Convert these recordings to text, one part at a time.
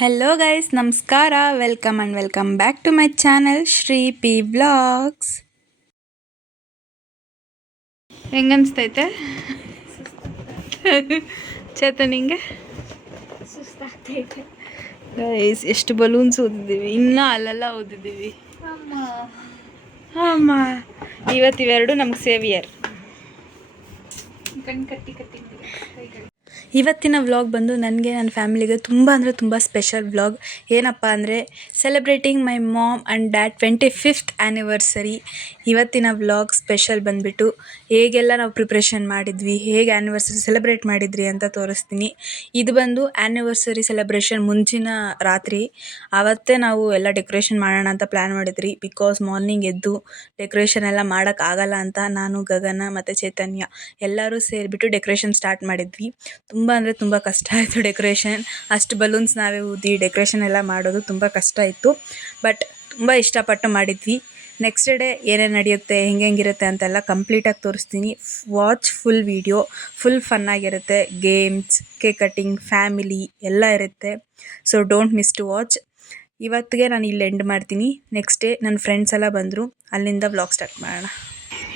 Hello guys, ನಮಸ್ಕಾರ. Welcome back to my channel Shri P vlogs. ಹೆಂಗನ್ಸ್ತೈತೆ ಚೇತನ್? ಹಿಂಗೆ ಗೈಸ್, ಎಷ್ಟು ಬಲೂನ್ಸ್ ಓದಿದ್ದೀವಿ, ಇನ್ನೂ ಅಲ್ಲೆಲ್ಲ ಓದಿದ್ದೀವಿ. ಅಮ್ಮ, ಇವತ್ತಿವೆರಡು ನಮ್ಗೆ ಸೇವಿಯರ್. ಇವತ್ತಿನ ವ್ಲಾಗ್ ಬಂದು ನನಗೆ ನನ್ನ ಫ್ಯಾಮಿಲಿಗೆ ತುಂಬ ಸ್ಪೆಷಲ್ ವ್ಲಾಗ್. ಏನಪ್ಪ ಅಂದರೆ celebrating my mom and dad 25th anniversary. ಇವತ್ತಿನ ವ್ಲಾಗ್ ಸ್ಪೆಷಲ್ ಬಂದುಬಿಟ್ಟು ಹೇಗೆಲ್ಲ ನಾವು ಪ್ರಿಪ್ರೇಷನ್ ಮಾಡಿದ್ವಿ, ಹೇಗೆ ಆ್ಯನಿವರ್ಸರಿ ಸೆಲೆಬ್ರೇಟ್ ಮಾಡಿದ್ರಿ ಅಂತ ತೋರಿಸ್ತೀನಿ. ಇದು ಬಂದು ಆ್ಯನಿವರ್ಸರಿ ಸೆಲೆಬ್ರೇಷನ್ ಮುಂಚಿನ ರಾತ್ರಿ. ಆವತ್ತೇ ನಾವು ಎಲ್ಲ ಡೆಕೋರೇಷನ್ ಮಾಡೋಣ ಅಂತ ಪ್ಲ್ಯಾನ್ ಮಾಡಿದ್ರಿ. ಬಿಕಾಸ್ ಮಾರ್ನಿಂಗ್ ಎದ್ದು ಡೆಕೋರೇಷನ್ ಎಲ್ಲ ಮಾಡೋಕ್ಕಾಗಲ್ಲ ಅಂತ ನಾನು, ಗಗನ ಮತ್ತು ಚೈತನ್ಯ ಎಲ್ಲರೂ ಸೇರಿಬಿಟ್ಟು ಡೆಕೋರೇಷನ್ ಸ್ಟಾರ್ಟ್ ಮಾಡಿದ್ವಿ. ತುಂಬ ಕಷ್ಟ ಆಯಿತು ಡೆಕೋರೇಷನ್. ಅಷ್ಟು ಬಲೂನ್ಸ್ ನಾವೇ ಊದಿ ಡೆಕೋರೇಷನ್ ಎಲ್ಲ ಮಾಡೋದು ತುಂಬ ಕಷ್ಟ ಇತ್ತು. ಬಟ್ ತುಂಬ ಇಷ್ಟಪಟ್ಟು ಮಾಡಿದ್ವಿ. ನೆಕ್ಸ್ಟ್ ಡೇ ಏನೇನು ನಡೆಯುತ್ತೆ, ಹೆಂಗಿರುತ್ತೆ ಅಂತೆಲ್ಲ ಕಂಪ್ಲೀಟಾಗಿ ತೋರಿಸ್ತೀನಿ. Watch full video. ಫುಲ್ ಫನ್ನಾಗಿರುತ್ತೆ. ಗೇಮ್ಸ್, ಕೇಕ್ ಕಟ್ಟಿಂಗ್, ಫ್ಯಾಮಿಲಿ ಎಲ್ಲ ಇರುತ್ತೆ. So don't miss to watch. ಇವತ್ತಿಗೆ ನಾನು ಇಲ್ಲಿ ಎಂಡ್ ಮಾಡ್ತೀನಿ. ನೆಕ್ಸ್ಟ್ ಡೇ ನನ್ನ ಫ್ರೆಂಡ್ಸ್ ಎಲ್ಲ ಬಂದರು, ಅಲ್ಲಿಂದ ವ್ಲಾಗ್ ಸ್ಟಾರ್ಟ್ ಮಾಡೋಣ.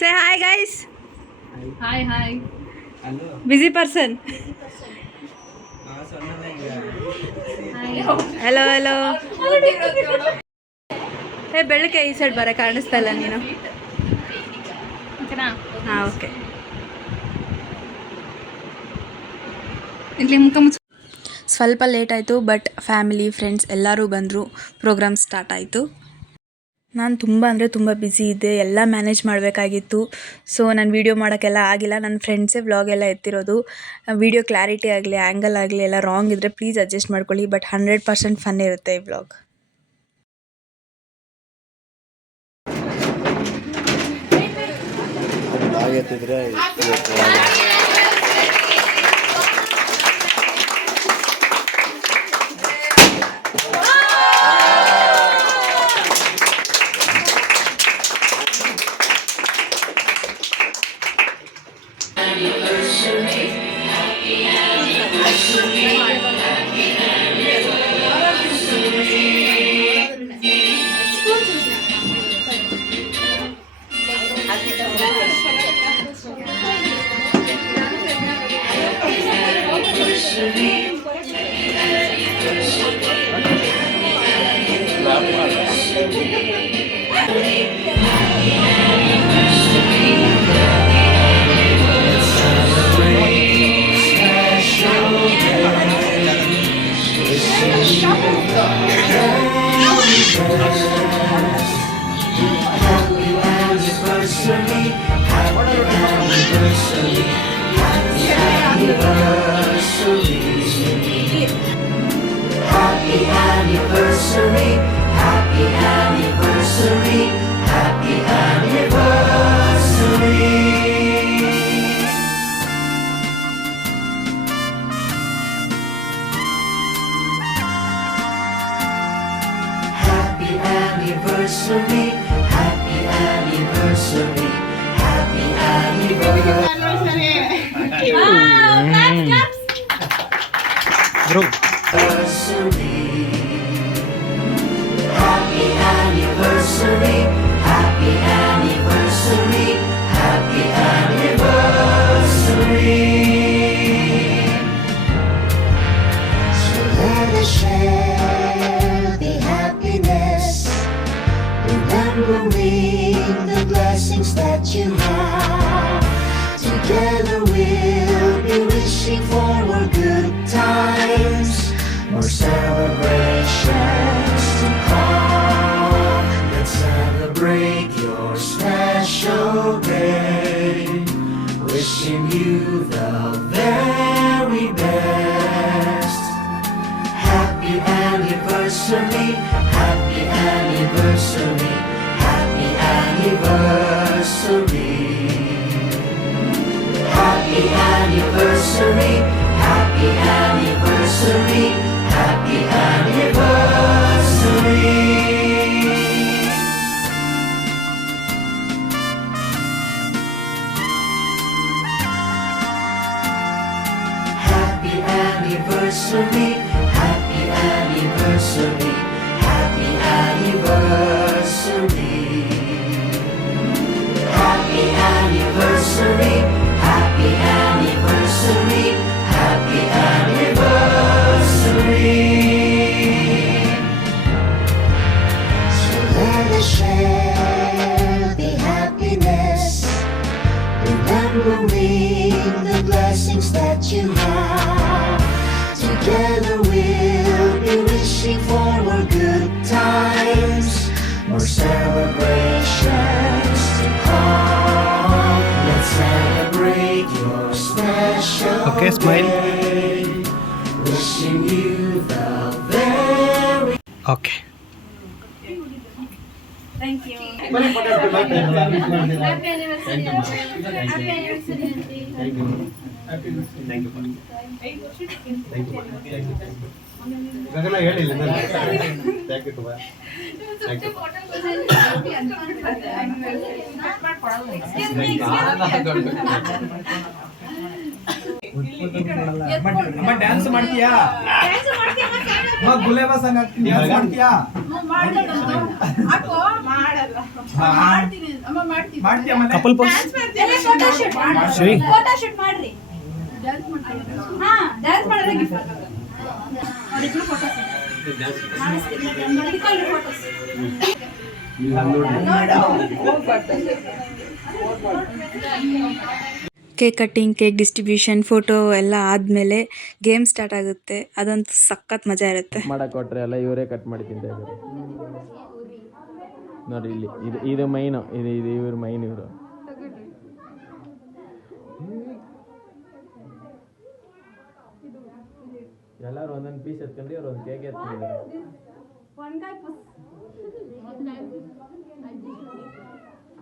Say hi guys. Hi busy person. Hello ಬೆಳಗ್ಗೆ ಈ ಸೈಡ್ ಬರ, ಕಾಣಿಸ್ತಾ ಇಲ್ಲ ನೀನು. ಹಾಂ, ಓಕೆ. ಇಲ್ಲಿ ಸ್ವಲ್ಪ ಲೇಟ್ ಆಯಿತು, ಬಟ್ ಫ್ಯಾಮಿಲಿ ಫ್ರೆಂಡ್ಸ್ ಎಲ್ಲರೂ ಬಂದರು. ಪ್ರೋಗ್ರಾಮ್ ಸ್ಟಾರ್ಟ್ ಆಯಿತು. ನಾನು ತುಂಬ ಬ್ಯುಸಿ ಇದ್ದೆ, ಎಲ್ಲ ಮ್ಯಾನೇಜ್ ಮಾಡಬೇಕಾಗಿತ್ತು. ಸೊ ನಾನು ವೀಡಿಯೋ ಮಾಡೋಕ್ಕೆಲ್ಲ ಆಗಿಲ್ಲ. ನನ್ನ ಫ್ರೆಂಡ್ಸೇ ವ್ಲಾಗ್ ಎಲ್ಲ ಎತ್ತಿರೋದು. ವೀಡಿಯೋ ಕ್ಲಾರಿಟಿ ಆಗಲಿ, ಆ್ಯಂಗಲ್ ಆಗಲಿ ಎಲ್ಲ ರಾಂಗ್ ಇದ್ದರೆ ಪ್ಲೀಸ್ ಅಡ್ಜಸ್ಟ್ ಮಾಡ್ಕೊಳ್ಳಿ. ಬಟ್ 100% ಫನ್ ಇರುತ್ತೆ ಈ vlog. The blessings that you have. Together we'll be wishing for more good times, more celebrations to come. Let's celebrate your special day, wishing you the very best. Happy anniversary, happy anniversary, happy anniversary. Happy anniversary, happy anniversary, happy anniversary. Happy anniversary, happy anniversary. anniversary. Happy anniversary. Happy anniversary. Happy anniversary. Happy anniversary. So let us share the happiness, remembering the blessings that you have. Together we'll be wishing for more good times, more celebrations to come. Let's celebrate your special Okay, smile. day. Wishing you the very okay Thank you. Happy anniversary. Happy dance ಮಾಡ್ತೀಯಾ ಗುಲೇಬ ಸಂಗ್ dance ಮಾಡ್ತೀಯಾ ಮಾಡ್ತೀಯಾ couple pose Shri photo shoot ಮಾಡ್ರಿ. ಹಾ dance ಮಾಡಿದ್ರೆ gift ಅವರಿಬ್ರು photo ಮಾಡಿಸ್ತೀನಿ photos. Cake cutting, cake distribution, photo ಎಲ್ಲ ಆದಮೇಲೆ ಗೇಮ್ ಸ್ಟಾರ್ಟ್ ಆಗುತ್ತೆ. ಅದಂತೂ ಸಖತ್ ಮಜಾ ಇರುತ್ತೆ. ಮಾಡಕ್ಕೆ ಕೊಟ್ಟರೆ ಎಲ್ಲ ಇವರೇ ಕಟ್ ಮಾಡಿ ತಿಂತಾ ಇದ್ದಾರೆ ನೋಡಿ. ಇಲ್ಲಿ ಇದು ಮೈನು, ಇದು ಇವ್ರ ಮೈನ್. ಇವರು ಎಲ್ಲರೂ ಒಂದೊಂದು ಪೀಸ್ ಎತ್ಕೊಂಡು ಅವ್ರು ಒಂದು ಕೇಕ್ ಎತ್ಕೊಂಡಿದ್ದಾರೆ.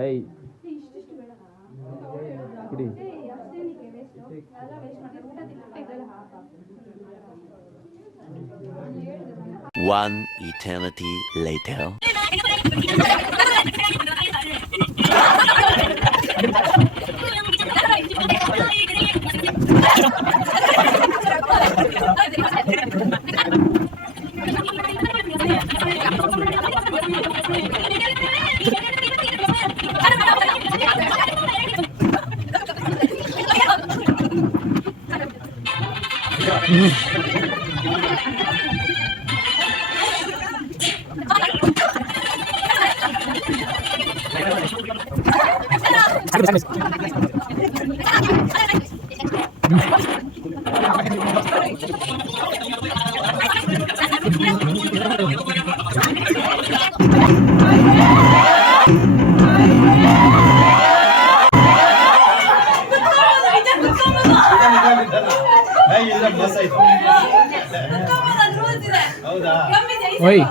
ಲೈ ಕುಡಿ. One eternity later. ಓಯ್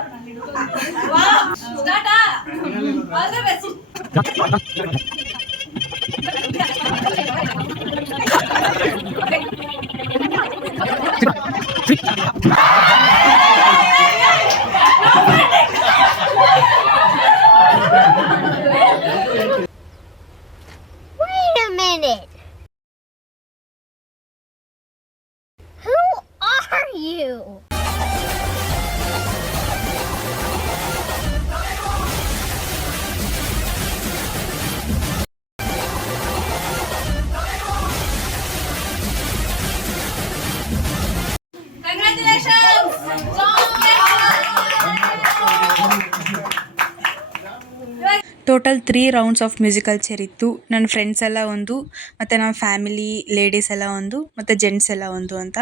Wait a minute. Who are you? Total 3 rounds of musical chair ಇತ್ತು. ನನ್ನ ಫ್ರೆಂಡ್ಸ್ ಎಲ್ಲ ಒಂದು, ಮತ್ತು ನಮ್ಮ ಫ್ಯಾಮಿಲಿ ಲೇಡೀಸ್ ಎಲ್ಲ ಒಂದು, ಮತ್ತು ಜೆಂಟ್ಸ್ ಎಲ್ಲ ಒಂದು ಅಂತ.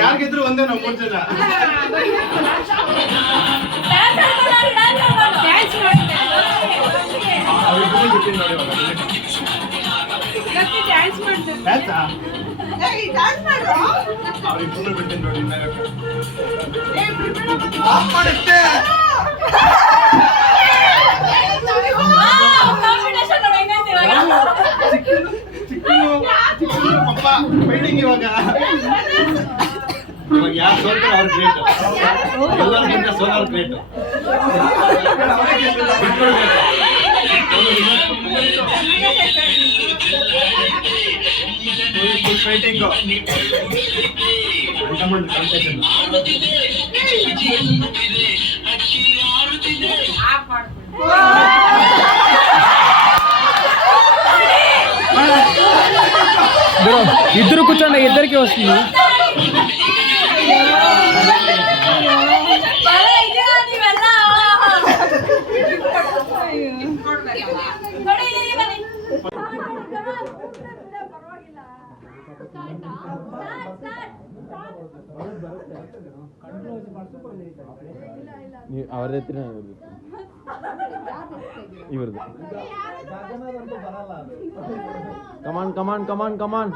ಯಾರಿಗಿದ್ರು ಒಂದೇ ನಾವು 3 ಜನ. ಅವ್ರಿಬ್ರು ಬಿಡ್ತೀನಿ ನೋಡಿ. ಮಾಡುತ್ತೆ ಪಪ್ಪ ಫೈಟಿಂಗ್ ಇವಾಗ ಯಾರು ಸೋಲ್ತಾರೆ ಅವ್ರು ಗ್ರೇಟ್. ಎಲ್ಲರಿಗಿಂತ ಸೋಲರ್ ಗ್ರೇಟ್. ಫೈಟಿಂಗು ఇద్దరు కూర్చోండి, ఇద్దరికి వస్తుంది. ಅವ್ರ ಹತ್ರ ಇವ್ರದ್ದು come on come on come on come on.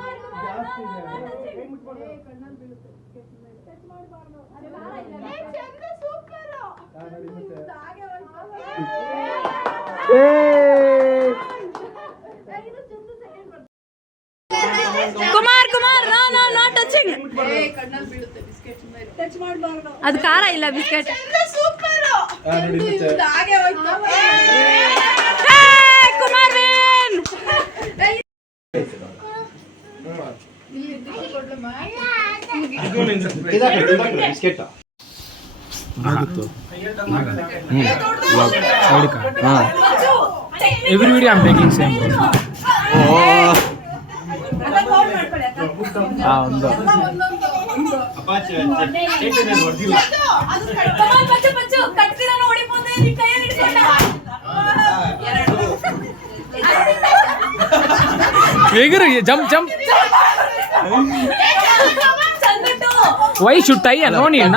Kumar Kumar no no no touching. ಅದು ಖಾರ ಇಲ್ಲ biscuit. Kumar win. Biscuit every video I am taking same. ಒಂದು ಎಗರು jump jump. Why should tie no ನೀನ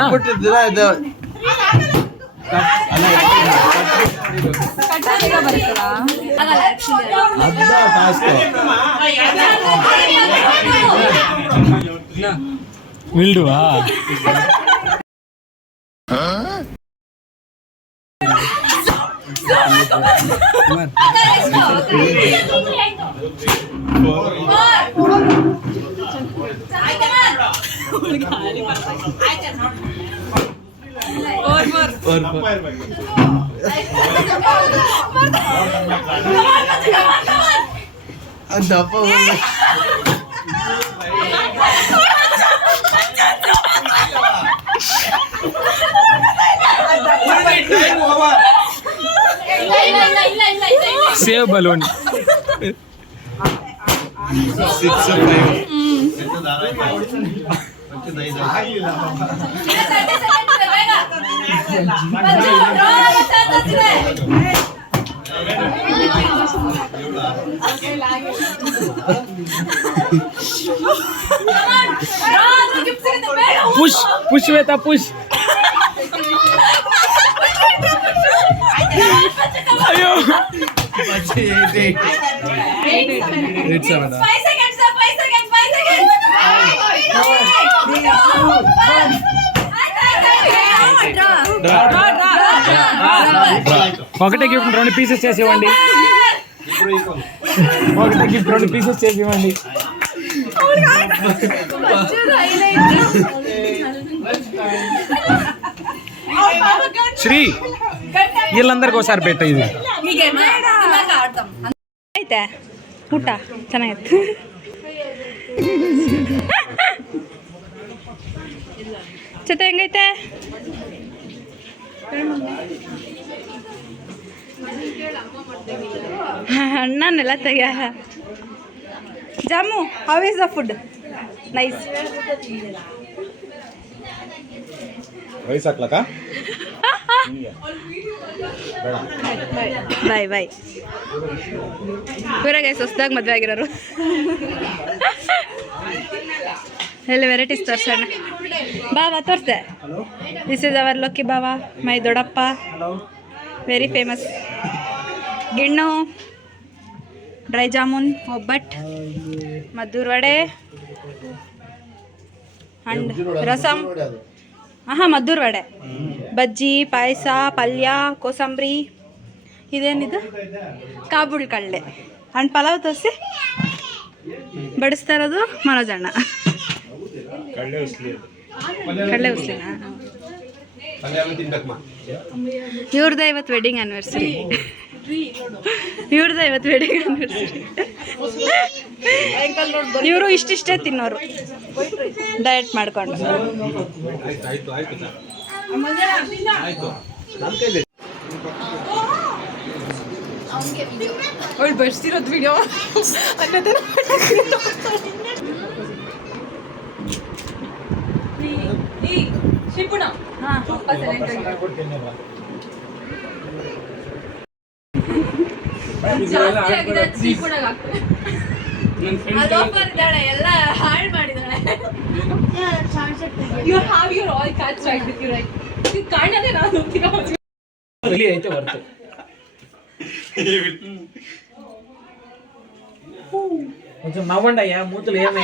ವಿಲ್ಡುವಾ ಸೇವ್ ಬಲೂನ್. पुश पुश वेता पुश. अयो 8 7 5 seconds. ఒకటే గిఫ్ట్ 2 పీసెస్ చేసి ఇవ్వండి. ఒకటే గిఫ్ట్ 2 పీసెస్ చేసి ఇవ్వండి. శ్రీ వీళ్ళందరికి ఒకసారి పెట్ట ఇది అయితే ಊಟ ಚೆನ್ನಾಗಿತ್ತು. ಜೊತೆ ಹೆಂಗೈತೆ? ಅಣ್ಣನೆಲ್ಲ ತೆಗಿಯಲ್ಲ. ಜಾಮು, how is the food? Nice. Rice ಹಾಕ್ಲಕ್ಕ? ಬಾಯ್ ಬಾಯ್. ಇವರಾಗ ಹೊಸ್ದಾಗಿ ಮದುವೆ ಆಗಿರೋರು. ಎಲ್ಲ varieties ತೋರ್ಸೋಣ. Bawa ತೋರಿಸ್ದೆ. This is our Loki ಬಾವಾ, ಮೈ ದೊಡ್ಡಪ್ಪ, ವೆರಿ ಫೇಮಸ್. ಗಿಣ್ಣು, ಡ್ರೈ ಜಾಮೂನ್, ಒಬ್ಬಟ್ಟು, ಮದ್ದೂರು ವಡೆ ಅಂಡ್ ರಸಮ್. ಮದ್ದೂರು ವಡೆ, ಬಜ್ಜಿ, ಪಾಯಸ, ಪಲ್ಯ, ಕೋಸಂಬರಿ. ಇದೇನಿದು? ಕಾಬೂಲ್ ಕಳ್ಳೆ ಅಂಡ್ ಪಲಾವ್ ತೋರಿಸಿ. ಬಡಿಸ್ತಾ ಇರೋದು ಮನೋಜಣ್ಣ. ಕಡಲೆ ಉಸ್ಲಿನಾ? ಇವ್ರದ್ದು ಇವತ್ತು ವೆಡ್ಡಿಂಗ್ ಆ್ಯನಿವರ್ಸರಿ. ಇವರು ಇಷ್ಟಿಷ್ಟೇ ತಿನ್ನೋರು, ಡಯಟ್ ಮಾಡ್ಕೊಂಡು. ಅವಳು ಬಡ್ಸಿರೋದು ವಿಡಿಯೋ ಎಲ್ಲ ಹಾಳು ಮಾಡಿದಾಳೆ. ಕಾಣದೆ ನಾನು ಐತೆ ಹೊರ್ತು. కొంచెం నవ్వండి మూతులు ఏమై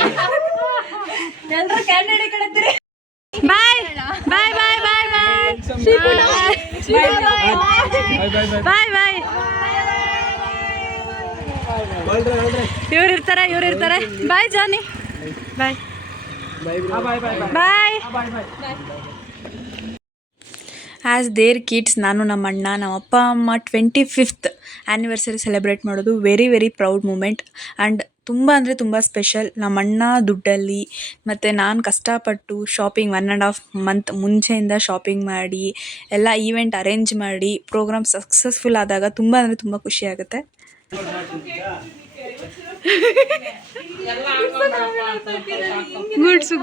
ಎಲ್ಲರೂ ಕ್ಯಾಂಡಿಡೇಟ್ ಈ ಕಡೆ ಇದ್ದೀರಿ. ಬಾಯ್ ಬಾಯ್ ಬಾಯ್ ಬಾಯ್ ಬಾಯ್ ಬಾಯ್ ಬಾಯ್. ಇವ್ರು ಇರ್ತಾರೆ. ಬಾಯ್ ಜಾನಿ. Bye bye. As there kids, ನಾನು ನಮ್ಮ ಅಣ್ಣ, ನಮ್ಮ ಅಪ್ಪ ಅಮ್ಮ 25th ಆ್ಯನಿವರ್ಸರಿ ಸೆಲೆಬ್ರೇಟ್ ಮಾಡೋದು very very proud moment. And ತುಂಬ ಅಂದರೆ ತುಂಬ ಸ್ಪೆಷಲ್. ನಮ್ಮ ಅಣ್ಣ ದುಡ್ಡಲ್ಲಿ ಮತ್ತು ನಾನು ಕಷ್ಟಪಟ್ಟು ಶಾಪಿಂಗ್ 1.5 month ಮುಂಚೆಯಿಂದ ಶಾಪಿಂಗ್ ಮಾಡಿ ಎಲ್ಲ ಈವೆಂಟ್ ಅರೇಂಜ್ ಮಾಡಿ ಪ್ರೋಗ್ರಾಮ್ ಸಕ್ಸಸ್ಫುಲ್ ಆದಾಗ ತುಂಬ ಅಂದರೆ ತುಂಬ ಖುಷಿ ಆಗುತ್ತೆ. ಗುಡ್ಸು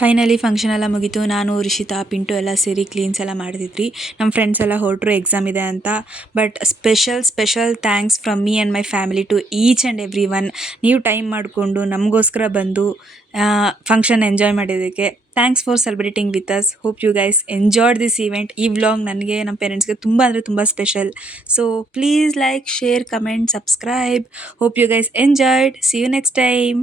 ಫೈನಲಿ ಫಂಕ್ಷನ್ ಎಲ್ಲ ಮುಗೀತು. ನಾನು, ರಿಷಿತಾ, ಪಿಂಟು ಎಲ್ಲ ಸೇರಿ ಕ್ಲೀನ್ಸ್ ಎಲ್ಲ ಮಾಡ್ತಿದ್ರಿ. ನಮ್ಮ ಫ್ರೆಂಡ್ಸ್ ಎಲ್ಲ ಹೊರಟರು ಎಕ್ಸಾಮ್ ಇದೆ ಅಂತ. But special thanks from me and my family to each and every one. ನೀವು ಟೈಮ್ ಮಾಡಿಕೊಂಡು ನಮಗೋಸ್ಕರ ಬಂದು ಫಂಕ್ಷನ್ ಎಂಜಾಯ್ ಮಾಡಿದ್ದಕ್ಕೆ thanks for celebrating with us. Hope you guys enjoyed this event. ಈ ವ್ಲಾಗ್ ನನಗೆ, ನಮ್ಮ ಪೇರೆಂಟ್ಸ್ಗೆ ತುಂಬ ಅಂದರೆ ತುಂಬ special. So please like, share, comment, subscribe. Hope you guys enjoyed. See you next time.